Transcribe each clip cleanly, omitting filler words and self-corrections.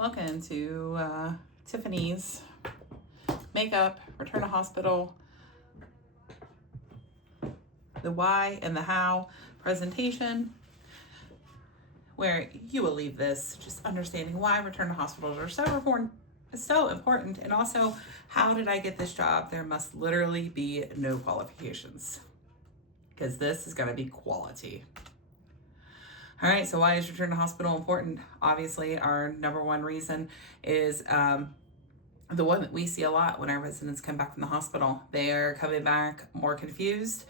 Welcome to Tiffany's Makeup Return to Hospital, the why and the how presentation, where you will leave this just understanding why return to hospitals are so important, and also how did I get this job. There must literally be no qualifications, because this is going to be quality. All right, so why is return to hospital important? Obviously, our number one reason is the one that we see a lot when our residents come back from the hospital. They are coming back more confused.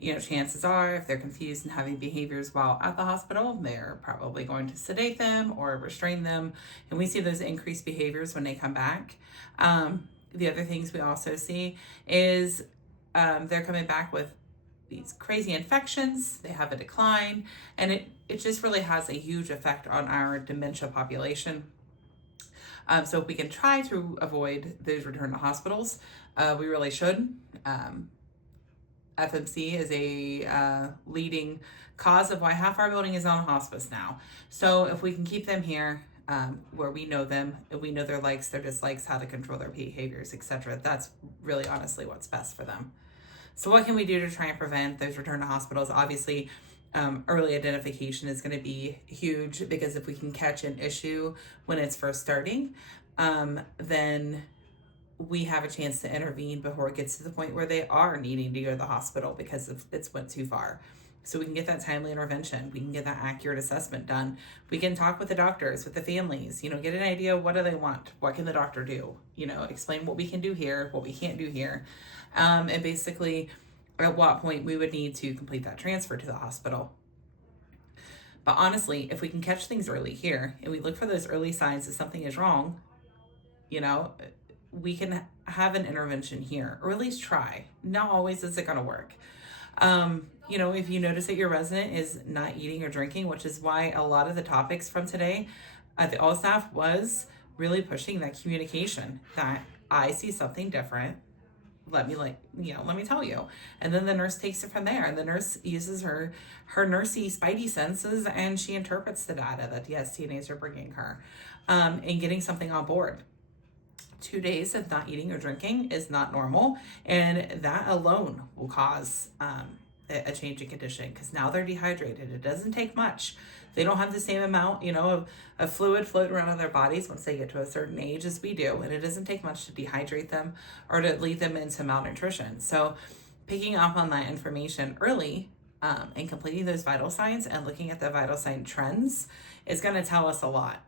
Chances are, if they're confused and having behaviors while at the hospital, they're probably going to sedate them or restrain them. And we see those increased behaviors when they come back. The other things we also see is they're coming back with these crazy infections. They have a decline, and it just really has a huge effect on our dementia population. So if we can try to avoid those return to hospitals, we really should. FMC is a leading cause of why half our building is on hospice now. So if we can keep them here, where we know them, we know their likes, their dislikes, how to control their behaviors, etc., that's really honestly what's best for them. So what can we do to try and prevent those return to hospitals? Obviously, early identification is going to be huge, because if we can catch an issue when it's first starting, then we have a chance to intervene before it gets to the point where they are needing to go to the hospital because it's went too far. So we can get that timely intervention. We can get that accurate assessment done. We can talk with the doctors, with the families, get an idea, what do they want? What can the doctor do? Explain what we can do here, what we can't do here. And basically at what point we would need to complete that transfer to the hospital. But honestly, if we can catch things early here and we look for those early signs that something is wrong, we can have an intervention here, or at least try. Not always is it going to work. If you notice that your resident is not eating or drinking, which is why a lot of the topics from today, the all staff was really pushing that communication, that I see something different. Let me tell you. And then the nurse takes it from there. And the nurse uses her nursey spidey senses, and she interprets the data that the STNAs are bringing her, and getting something on board. 2 days of not eating or drinking is not normal, and that alone will cause a change in condition, because now they're dehydrated. It doesn't take much. They don't have the same amount, of fluid floating around in their bodies once they get to a certain age as we do, and it doesn't take much to dehydrate them or to lead them into malnutrition. So picking up on that information early, and completing those vital signs and looking at the vital sign trends is going to tell us a lot.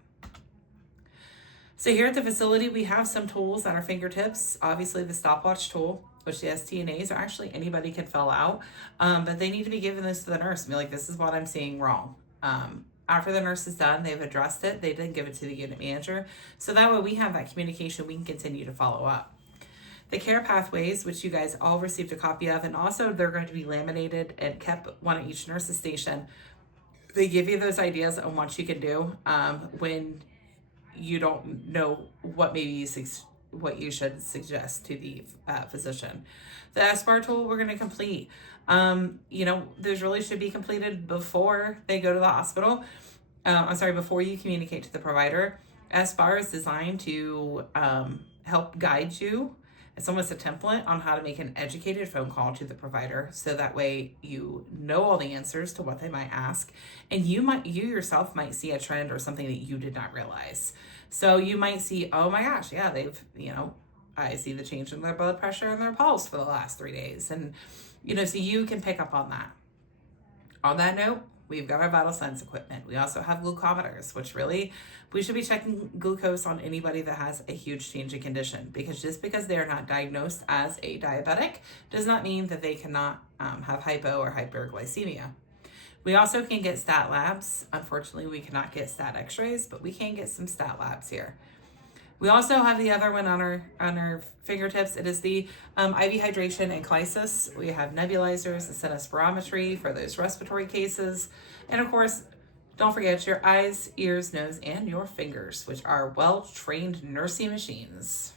So here at the facility, we have some tools at our fingertips. Obviously, the stopwatch tool, which the STNAs, or actually anybody can fill out, but they need to be giving this to the nurse and be like, this is what I'm seeing wrong. After the nurse is done, they've addressed it, they didn't give it to the unit manager. So that way we have that communication, we can continue to follow up. The care pathways, which you guys all received a copy of, and also they're going to be laminated and kept one at each nurse's station. They give you those ideas on what you can do when you don't know what what you should suggest to the physician. The SBAR tool we're going to complete. Those really should be completed before they go to the hospital. Before you communicate to the provider. SBAR is designed to help guide you. It's almost a template on how to make an educated phone call to the provider, so that way you know all the answers to what they might ask, and you yourself might see a trend or something that you did not realize. So you might see, oh my gosh, yeah, they've, I see the change in their blood pressure and their pulse for the last 3 days, and so you can pick up on that. On that note, we've got our vital signs equipment. We also have glucometers, which really, we should be checking glucose on anybody that has a huge change in condition, because just because they are not diagnosed as a diabetic does not mean that they cannot have hypo or hyperglycemia. We also can get stat labs. Unfortunately, we cannot get stat x-rays, but we can get some stat labs here. We also have the other one on our fingertips. It is the IV hydration and crisis. We have nebulizers, a spirometry for those respiratory cases. And of course, don't forget your eyes, ears, nose, and your fingers, which are well-trained nursing machines.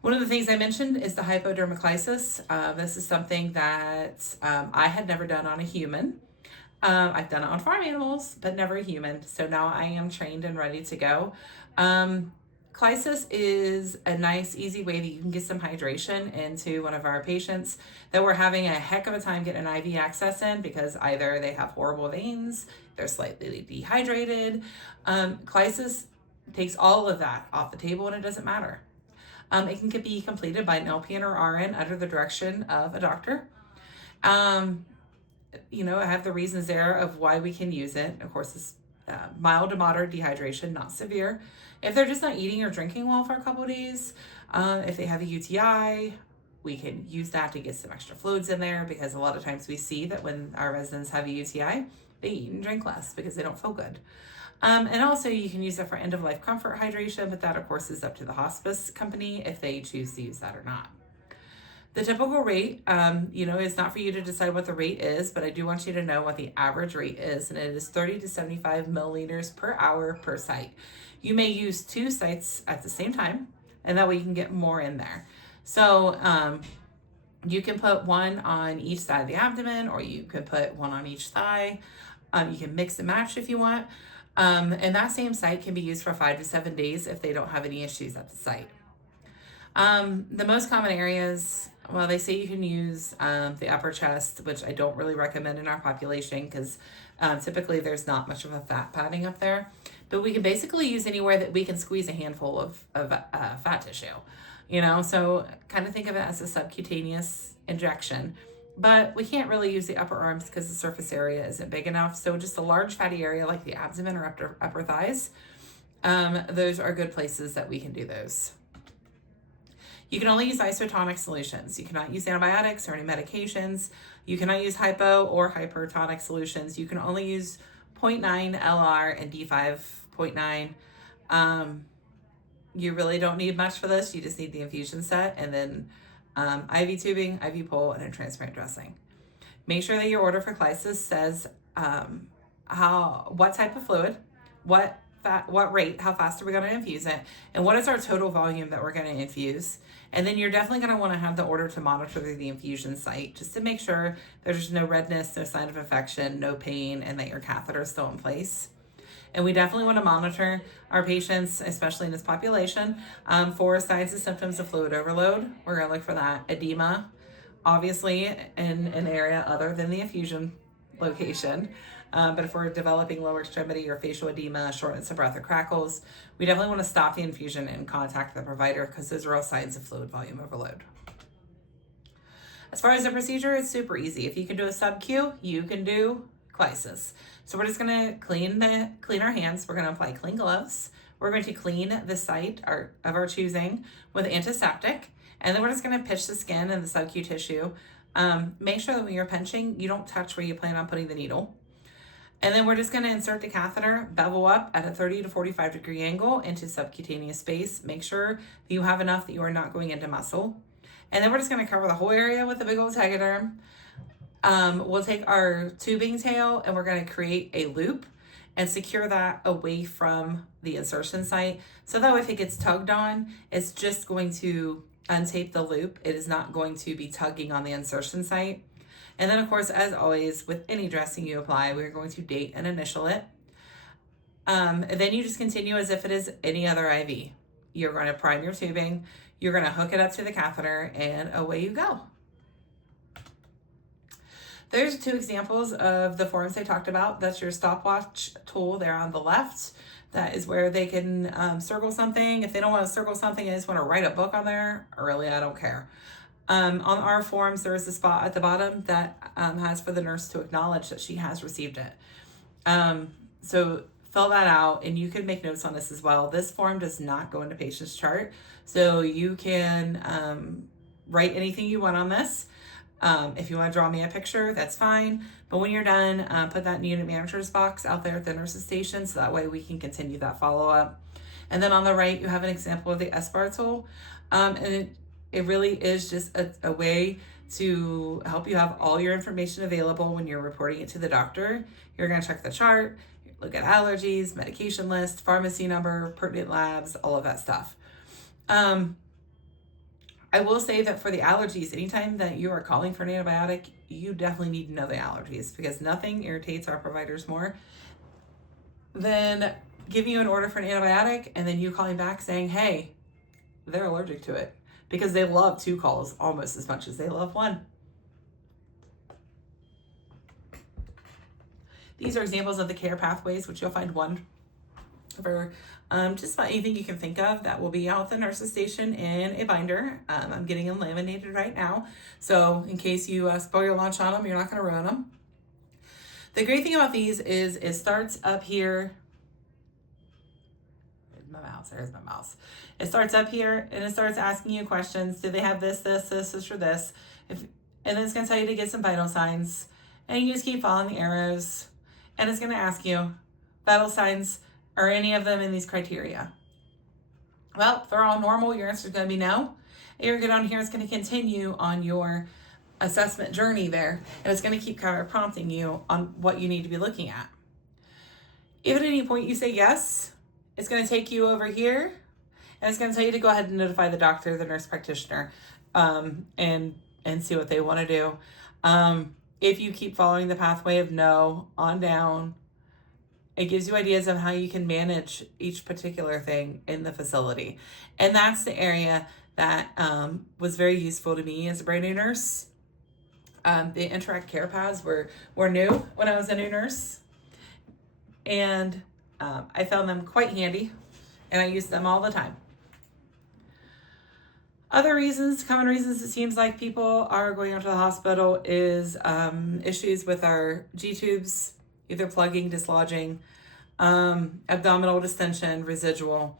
One of the things I mentioned is the hypodermoclysis. This is something that I had never done on a human. I've done it on farm animals, but never a human. So now I am trained and ready to go. Clysis is a nice, easy way that you can get some hydration into one of our patients that we're having a heck of a time getting an IV access in because either they have horrible veins, they're slightly dehydrated. Clysis takes all of that off the table and it doesn't matter. It can be completed by an LPN or RN under the direction of a doctor. I have the reasons there of why we can use it. Of course, it's mild to moderate dehydration, not severe. If they're just not eating or drinking well for a couple of days, if they have a UTI, we can use that to get some extra fluids in there because a lot of times we see that when our residents have a UTI, they eat and drink less because they don't feel good. And also you can use it for end-of-life comfort hydration, but that of course is up to the hospice company if they choose to use that or not. The typical rate, is not for you to decide what the rate is, but I do want you to know what the average rate is, and it is 30 to 75 milliliters per hour per site. You may use 2 sites at the same time, and that way you can get more in there. So you can put 1 on each side of the abdomen, or you could put 1 on each thigh. You can mix and match if you want. And that same site can be used for 5 to 7 days if they don't have any issues at the site. The most common areas, well, they say you can use the upper chest, which I don't really recommend in our population because typically there's not much of a fat padding up there. But we can basically use anywhere that we can squeeze a handful of fat tissue, so kind of think of it as a subcutaneous injection. But we can't really use the upper arms because the surface area isn't big enough. So just a large fatty area like the abdomen or upper thighs, those are good places that we can do those. You can only use isotonic solutions. You cannot use antibiotics or any medications. You cannot use hypo or hypertonic solutions. You can only use 0.9 LR and D5.9. You really don't need much for this. You just need the infusion set and then IV tubing, IV pole, and a transparent dressing. Make sure that your order for Clysis says what type of fluid, what rate, how fast are we going to infuse it, and what is our total volume that we're going to infuse. And then you're definitely going to want to have the order to monitor the infusion site just to make sure there's no redness, no sign of infection, no pain, and that your catheter is still in place. And we definitely want to monitor our patients, especially in this population, for signs and symptoms of fluid overload. We're going to look for that edema, obviously, in an area other than the infusion location. But if we're developing lower extremity or facial edema, shortness of breath, or crackles, we definitely want to stop the infusion and contact the provider because those are all signs of fluid volume overload. As far as the procedure, it's super easy. If you can do a sub-Q, you can do Clysis. So we're just going to clean our hands. We're going to apply clean gloves. We're going to clean the site of our choosing with antiseptic. And then we're just going to pinch the skin and the sub-Q tissue. Make sure that when you're pinching, you don't touch where you plan on putting the needle. And then we're just going to insert the catheter, bevel up at a 30 to 45 degree angle into subcutaneous space. Make sure that you have enough that you are not going into muscle. And then we're just going to cover the whole area with a big old Tegaderm. We'll take our tubing tail and we're going to create a loop and secure that away from the insertion site. So that way if it gets tugged on, it's just going to untape the loop. It is not going to be tugging on the insertion site. And then of course, as always, with any dressing you apply, we're going to date and initial it. Then you just continue as if it is any other IV. You're going to prime your tubing, you're going to hook it up to the catheter, and away you go. There's 2 examples of the forms I talked about. That's your stopwatch tool there on the left. That is where they can circle something. If they don't want to circle something, they just want to write a book on there, really, I don't care. On our forms, there is a spot at the bottom that has for the nurse to acknowledge that she has received it. So fill that out, and you can make notes on this as well. This form does not go into patient's chart, so you can write anything you want on this. If you want to draw me a picture, that's fine. But when you're done, put that in the unit manager's box out there at the nurse's station, so that way we can continue that follow-up. And then on the right, you have an example of the SBAR tool. And it really is just a way to help you have all your information available when you're reporting it to the doctor. You're going to check the chart, look at allergies, medication list, pharmacy number, pertinent labs, all of that stuff. I will say that for the allergies, anytime that you are calling for an antibiotic, you definitely need to know the allergies, because nothing irritates our providers more than giving you an order for an antibiotic and then you calling back saying, hey, they're allergic to it, because they love 2 calls almost as much as they love 1. These are examples of the care pathways, which you'll find one for just about anything you can think of that will be out at the nurse's station in a binder. I'm getting them laminated right now, so in case you spoil your lunch on them, you're not going to ruin them. The great thing about these is it starts up here. There's my mouse. It starts up here and it starts asking you questions. Do they have this, or this? And then it's going to tell you to get some vital signs. And you just keep following the arrows. And it's going to ask you, vital signs, are any of them in these criteria? Well, if they're all normal, your answer is going to be no. And you're good on here. It's going to continue on your assessment journey there. And it's going to keep kind of prompting you on what you need to be looking at. If at any point you say yes, it's going to take you over here, and it's going to tell you to go ahead and notify the doctor, the nurse practitioner, and see what they want to do. If you keep following the pathway of no on down, it gives you ideas of how you can manage each particular thing in the facility. And that's the area that was very useful to me as a brand new nurse. The Interact Care Pads were new when I was a new nurse. And I found them quite handy, and I use them all the time. Other reasons, common reasons it seems like people are going out to the hospital is issues with our G-tubes, either plugging, dislodging, abdominal distension, residual.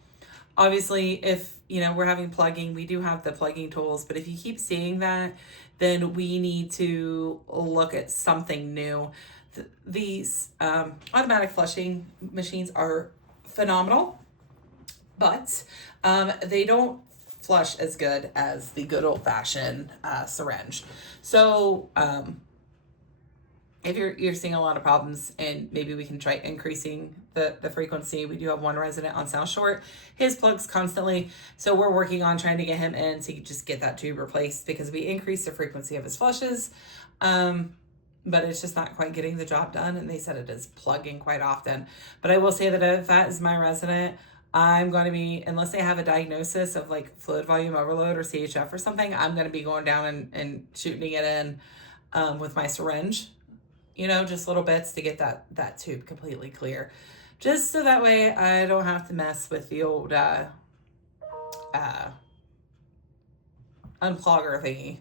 Obviously, if we're having plugging, we do have the plugging tools, but if you keep seeing that, then we need to look at something new. These automatic flushing machines are phenomenal, but they don't flush as good as the good old-fashioned syringe. So if you're seeing a lot of problems, and maybe we can try increasing the frequency. We do have one resident on South Shore. His plugs constantly, so we're working on trying to get him in to just get that tube replaced, because we increased the frequency of his flushes. But it's just not quite getting the job done, and they said it is plugging quite often. But I will say that if that is my resident, I'm going to be, unless they have a diagnosis of like fluid volume overload or CHF or something, I'm going to be going down and shooting it in with my syringe, just little bits to get that tube completely clear. Just so that way I don't have to mess with the old unplugger thingy.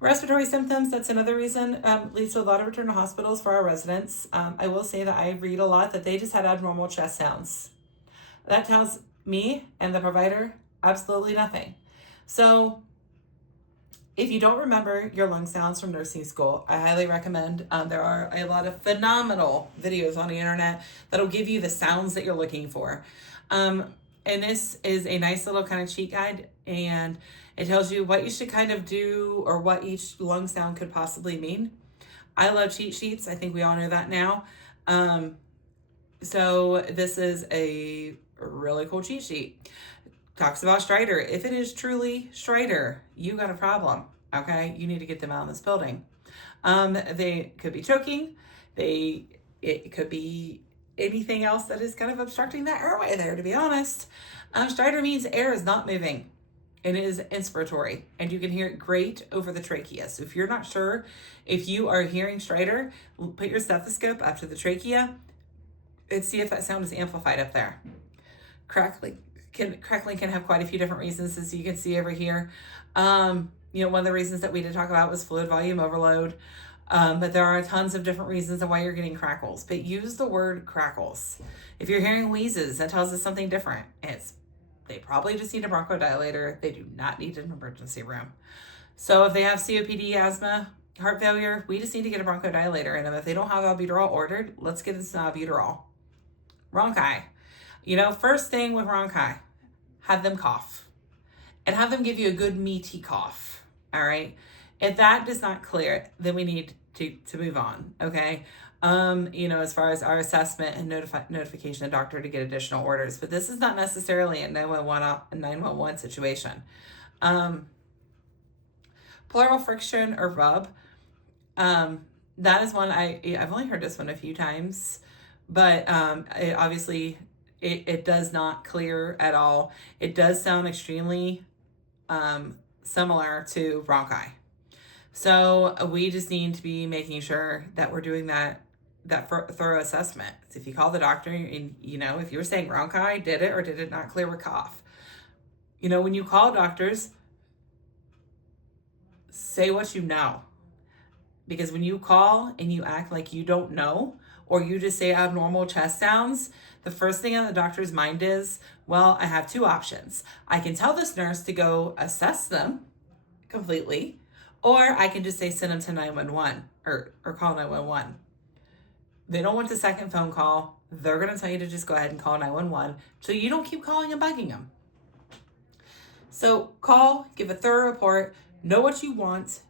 Respiratory symptoms, that's another reason, leads to a lot of return to hospitals for our residents. I will say that I read a lot that they just had abnormal chest sounds. That tells me and the provider absolutely nothing. So if you don't remember your lung sounds from nursing school, I highly recommend, there are a lot of phenomenal videos on the internet that'll give you the sounds that you're looking for. And this is a nice little kind of cheat guide, and it tells you what you should kind of do or what each lung sound could possibly mean. I love cheat sheets. I think we all know that now. So this is a really cool cheat sheet. Talks about stridor. If it is truly stridor, you got a problem. Okay, you need to get them out of this building. They could be choking. It could be anything else that is kind of obstructing that airway there, to be honest. Stridor means air is not moving. It is inspiratory, and you can hear it great over the trachea. So if you're not sure if you are hearing stridor, put your stethoscope up to the trachea and see if that sound is amplified up there. Crackling can have quite a few different reasons, as you can see over here. One of the reasons that we did talk about was fluid volume overload, but there are tons of different reasons of why you're getting crackles. But use the word crackles. If you're hearing wheezes, that tells us something different. They probably just need a bronchodilator. They do not need an emergency room. So if they have COPD, asthma, heart failure, we just need to get a bronchodilator in them. If they don't have albuterol ordered, let's get this albuterol. Bronchi. First thing with bronchi, have them cough. And have them give you a good meaty cough. All right? If that does not clear it, then we need to move on. Okay? As far as our assessment and notification of doctor to get additional orders. But this is not necessarily a 911 situation. Pleural friction or rub. That is one I've only heard this one a few times, but it obviously it does not clear at all. It does sound extremely similar to bronchi. So we just need to be making sure that we're doing that thorough assessment. So if you call the doctor and if you were saying bronchi, did it or did it not clear with cough? When you call doctors, say what you know. Because when you call and you act like you don't know, or you just say abnormal chest sounds, the first thing on the doctor's mind is, well, I have two options. I can tell this nurse to go assess them completely, or I can just say send them to 911 or call 911. They don't want the second phone call. They're going to tell you to just go ahead and call 911 so you don't keep calling and bugging them. So call, give a thorough report, know what you want,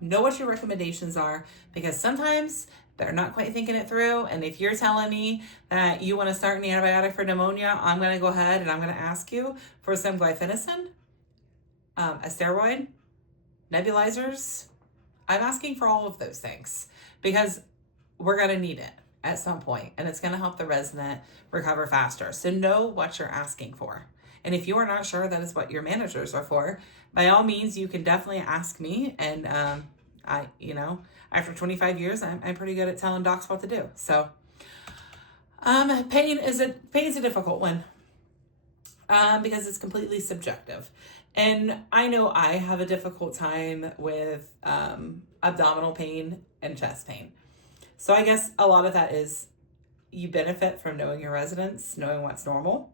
know what your recommendations are, because sometimes they're not quite thinking it through. And if you're telling me that you want to start an antibiotic for pneumonia, I'm going to go ahead and I'm going to ask you for some guaifenesin, a steroid, nebulizers. I'm asking for all of those things because we're going to need it at some point, and it's going to help the resident recover faster. So know what you're asking for. And if you are not sure that is what your managers are for, by all means, you can definitely ask me. And after 25 years, I'm pretty good at telling docs what to do. So pain is a difficult one because it's completely subjective. And I know I have a difficult time with abdominal pain and chest pain. So I guess a lot of that is you benefit from knowing your residents, knowing what's normal.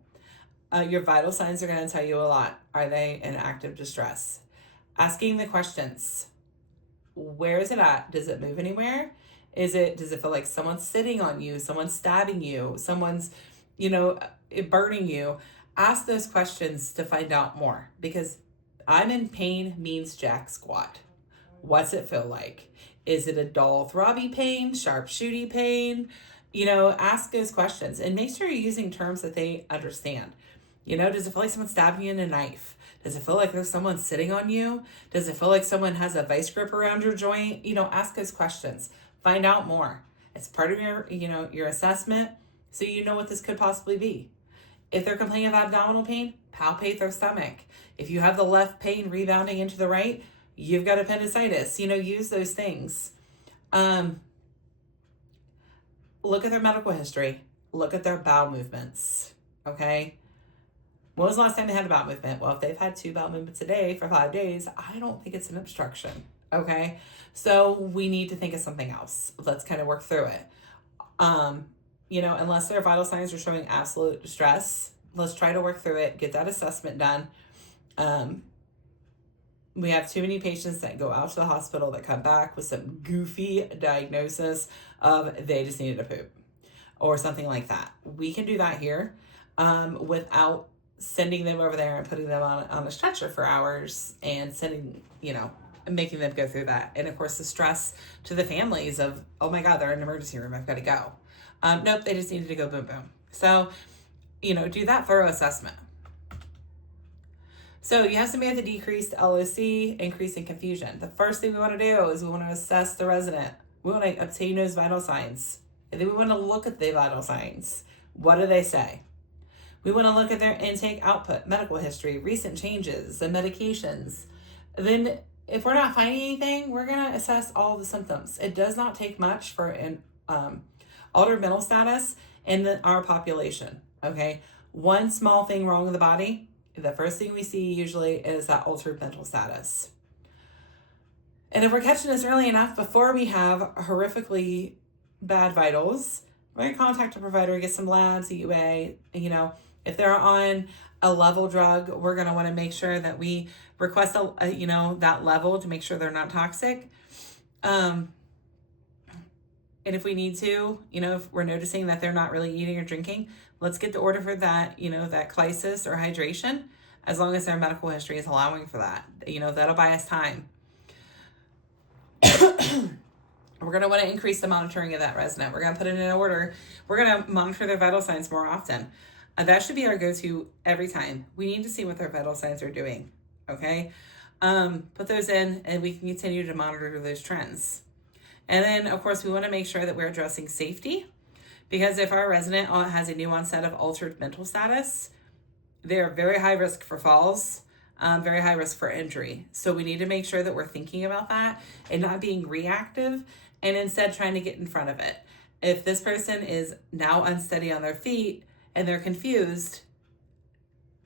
Your vital signs are going to tell you a lot. Are they in active distress? Asking the questions. Where is it at? Does it move anywhere? Does it feel like someone's sitting on you, someone's stabbing you, someone's, burning you? Ask those questions to find out more, because I'm in pain means jack squat. What's it feel like? Is it a dull throbby pain, sharp shooty pain? Ask those questions and make sure you're using terms that they understand. Does it feel like someone's stabbing you in a knife? Does it feel like there's someone sitting on you? Does it feel like someone has a vice grip around your joint? Ask those questions. Find out more. It's part of your assessment, so you know what this could possibly be. If they're complaining of abdominal pain, palpate their stomach. If you have the left pain rebounding into the right, you've got appendicitis. Use those things. Look at their medical history. Look at their bowel movements. Okay? When was the last time they had a bowel movement? Well, if they've had 2 bowel movements a day for 5 days, I don't think it's an obstruction. Okay? So we need to think of something else. Let's kind of work through it. Unless their vital signs are showing absolute distress, let's try to work through it, get that assessment done. We have too many patients that go out to the hospital that come back with some goofy diagnosis of they just needed a poop or something like that. We can do that here without sending them over there and putting them on a stretcher for hours and making them go through that. And of course, the stress to the families of, oh my God, they're in an emergency room, I've got to go. Nope, they just needed to go boom, boom. So, do that thorough assessment. So you have somebody with a decreased LOC, increasing confusion. The first thing we want to do is we want to assess the resident. We want to obtain those vital signs. And then we want to look at the vital signs. What do they say? We want to look at their intake output, medical history, recent changes, and medications. Then if we're not finding anything, we're going to assess all the symptoms. It does not take much for an altered mental status in our population, okay? One small thing wrong with the body, the first thing we see usually is that altered mental status. And if we're catching this early enough before we have horrifically bad vitals, we're going to contact a provider, get some labs, EUA. If they're on a level drug, we're going to want to make sure that we request that level to make sure they're not toxic. And if we need to, if we're noticing that they're not really eating or drinking, let's get the order for that, that crisis or hydration, as long as their medical history is allowing for that. That'll buy us time. We're going to want to increase the monitoring of that resident. We're going to put it in an order. We're going to monitor their vital signs more often. That should be our go-to every time. We need to see what their vital signs are doing, okay? Put those in, and we can continue to monitor those trends. And then, of course, we want to make sure that we're addressing safety, because if our resident has a new onset of altered mental status, they're very high risk for falls, very high risk for injury. So we need to make sure that we're thinking about that and not being reactive, and instead trying to get in front of it. If this person is now unsteady on their feet and they're confused,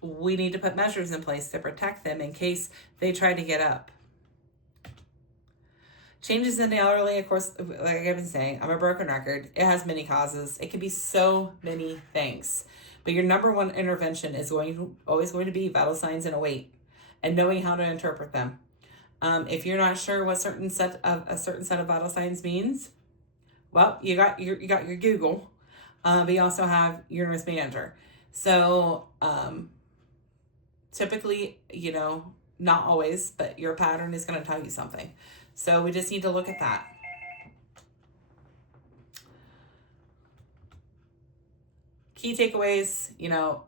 we need to put measures in place to protect them in case they try to get up. Changes in the elderly, of course, like I've been saying, I'm a broken record. It has many causes. It can be so many things. But your number one intervention is always going to be vital signs and await, and knowing how to interpret them. If you're not sure what a certain set of vital signs means, well, you got your Google, but you also have your nurse manager. So typically, not always, but your pattern is going to tell you something. So we just need to look at that. Key takeaways,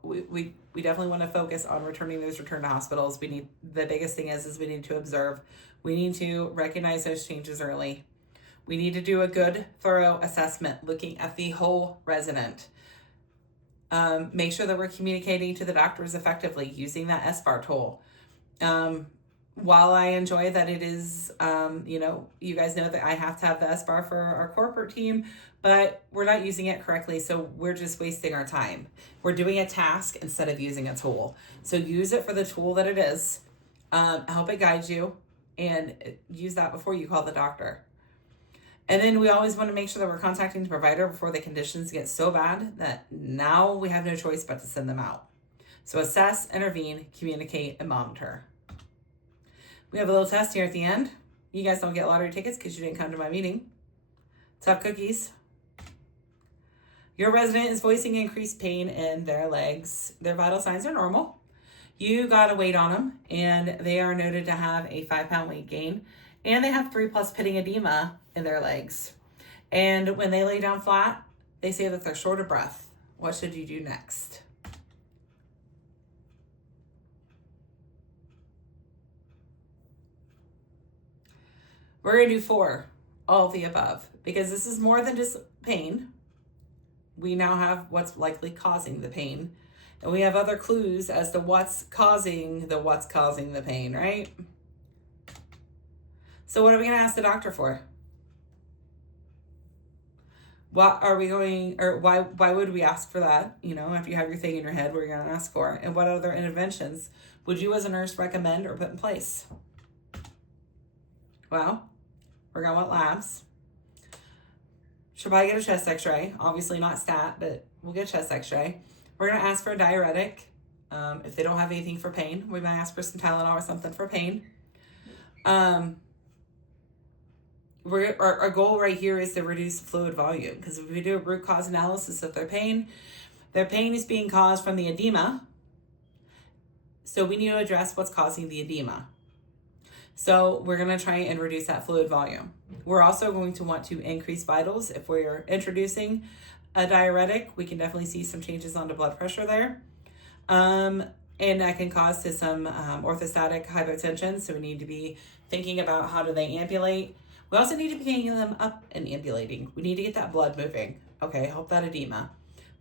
we definitely want to focus on returning those return to hospitals. The biggest thing is we need to observe. We need to recognize those changes early. We need to do a good, thorough assessment, looking at the whole resident. Make sure that we're communicating to the doctors effectively using that SBAR tool. While I enjoy that it is, you guys know that I have to have the SBAR for our corporate team, but we're not using it correctly, so we're just wasting our time. We're doing a task instead of using a tool. So use it for the tool that it is. Help it guide you, and use that before you call the doctor. And then we always want to make sure that we're contacting the provider before the conditions get so bad that now we have no choice but to send them out. So assess, intervene, communicate, and monitor. We have a little test here at the end. You guys don't get lottery tickets because you didn't come to my meeting. Tough cookies. Your resident is voicing increased pain in their legs. Their vital signs are normal. You got a weight on them, and they are noted to have a 5-pound weight gain, and they have 3+ pitting edema in their legs. And when they lay down flat, they say that they're short of breath. What should you do next? We're going to do 4, all of the above, because this is more than just pain. We now have what's likely causing the pain, and we have other clues as to what's causing the pain, right? So what are we going to ask the doctor for? What are we going, or why would we ask for that? After you have your thing in your head, what are you going to ask for? And what other interventions would you as a nurse recommend or put in place? Well, we're going to want labs. Should probably get a chest x-ray. Obviously not stat, but we'll get a chest x-ray. We're going to ask for a diuretic. If they don't have anything for pain, we might ask for some Tylenol or something for pain. Our goal right here is to reduce fluid volume, because if we do a root cause analysis of their pain is being caused from the edema. So we need to address what's causing the edema. So we're going to try and reduce that fluid volume. We're also going to want to increase vitals. If we're introducing a diuretic, we can definitely see some changes on the blood pressure there. And that can cause to some orthostatic hypotension. So we need to be thinking about how do they ambulate. We also need to be getting them up and ambulating. We need to get that blood moving. Okay, help that edema.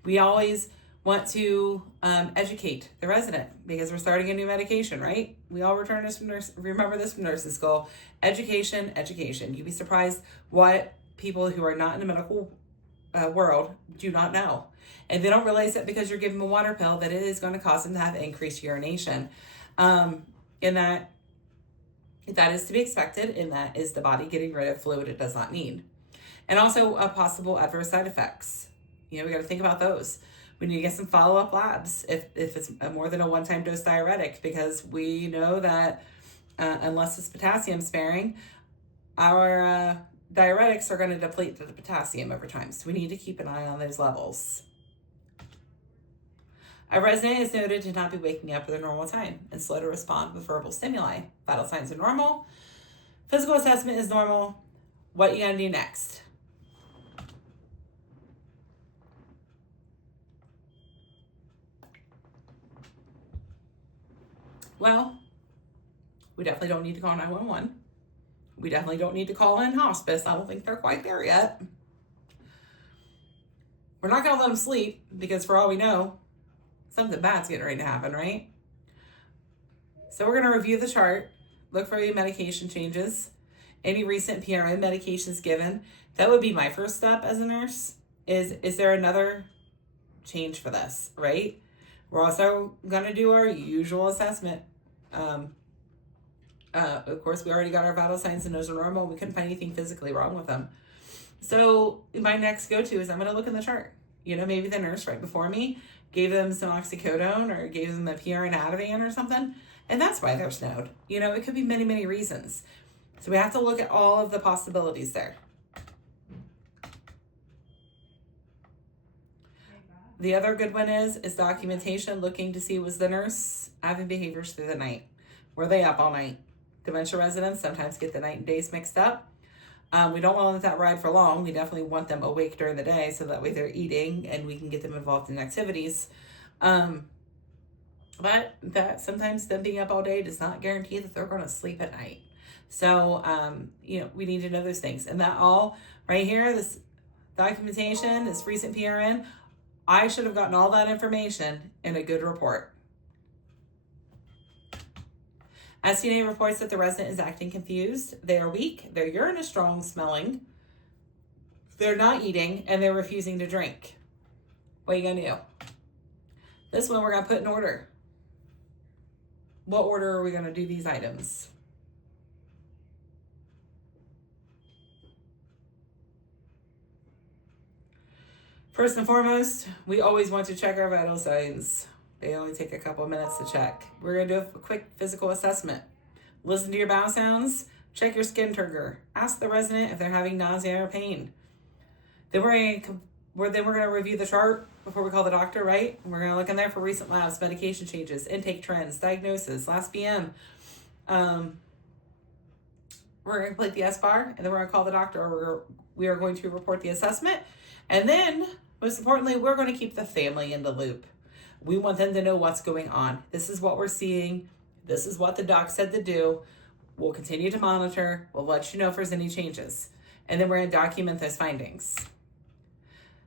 We always want to educate the resident, because we're starting a new medication, right? We all remember this from nursing school. Education. You'd be surprised what people who are not in the medical world do not know. And they don't realize that because you're giving them a water pill that it is going to cause them to have increased urination. And that is to be expected, and that is the body getting rid of fluid it does not need. And also possible adverse side effects. We got to think about those. We need to get some follow-up labs if it's more than a one-time dose diuretic, because we know that unless it's potassium sparing, our diuretics are going to deplete the potassium over time. So we need to keep an eye on those levels. A resident is noted to not be waking up at their normal time and slow to respond with verbal stimuli. Vital signs are normal. Physical assessment is normal. What you gonna do next? Well, We definitely don't need to call 911. We definitely don't need to call in hospice. I don't think they're quite there yet. We're not going to let them sleep because for all we know, something bad's getting ready to happen, right? So we're going to review the chart, look for any medication changes, any recent PRN medications given. That would be my first step as a nurse. Is there another change for this, right? We're also going to do our usual assessment. Of course, we already got our vital signs and those are normal. We couldn't find anything physically wrong with them. So my next go-to is I'm going to look in the chart. You know, maybe the nurse right before me gave them some oxycodone or gave them a PRN Ativan or something, and that's why they're snowed. You know, it could be many, many reasons. So we have to look at all of the possibilities there. The other good one is documentation, looking to see was the nurse having behaviors through the night. Were they up all night? Dementia residents sometimes get the night and days mixed up. We don't want to let that ride for long. We definitely want them awake during the day so that way they're eating and we can get them involved in activities. But that sometimes them being up all day does not guarantee that they're going to sleep at night. So, you know, we need to know those things. And that all right here, this documentation, this recent PRN, I should have gotten all that information in a good report. STNA reports that the resident is acting confused. They are weak. Their urine is strong smelling. They're not eating and they're refusing to drink. What are you going to do? This one we're going to put in order. What order are we going to do these items? First and foremost, we always want to check our vital signs. They only take a couple of minutes to check. We're going to do a quick physical assessment. Listen to your bowel sounds. Check your skin turgor. Ask the resident if they're having nausea or pain. Then we're going to review the chart before we call the doctor, right? We're going to look in there for recent labs, medication changes, intake trends, diagnosis, last PM. We're going to complete the SBAR, and then we're going to call the doctor. We are going to report the assessment. And then, most importantly, we're going to keep the family in the loop. We want them to know what's going on. This is what we're seeing. This is what the doc said to do. We'll continue to monitor. We'll let you know if there's any changes. And then we're going to document those findings.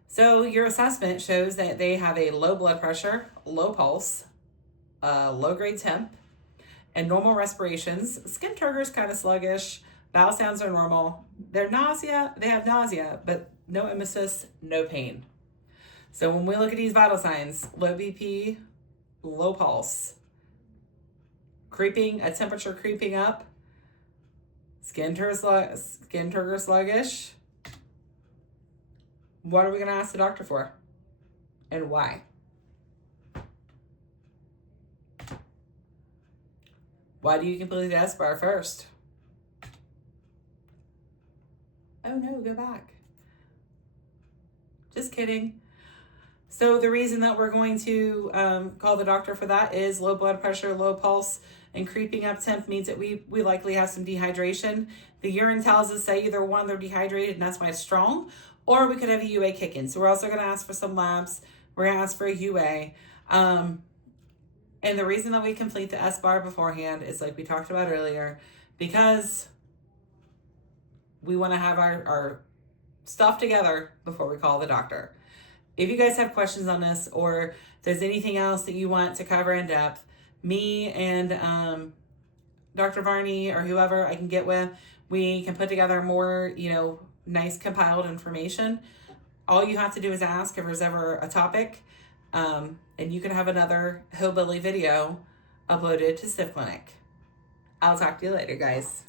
So your assessment shows that they have a low blood pressure, low pulse, low grade temp, and normal respirations. Skin turgor is kind of sluggish. Bowel sounds are normal. They have nausea, but no emesis, no pain. So when we look at these vital signs, low BP, low pulse, a temperature creeping up, skin turgor sluggish, what are we going to ask the doctor for? And why? Why do you complete the SBAR first? Oh no, go back. Just kidding. So the reason that we're going to call the doctor for that is low blood pressure, low pulse, and creeping up temp means that we likely have some dehydration. The urine tells us that either one, they're dehydrated and that's why it's strong, or we could have a UA kick in. So we're also going to ask for some labs. We're going to ask for a UA. And the reason that we complete the SBAR beforehand is like we talked about earlier, because we want to have our stuff together before we call the doctor. If you guys have questions on this or if there's anything else that you want to cover in depth, me and Dr. Varney or whoever I can get with, we can put together more, nice compiled information. All you have to do is ask if there's ever a topic, and you can have another hillbilly video uploaded to Stiff Clinic. I'll talk to you later, guys.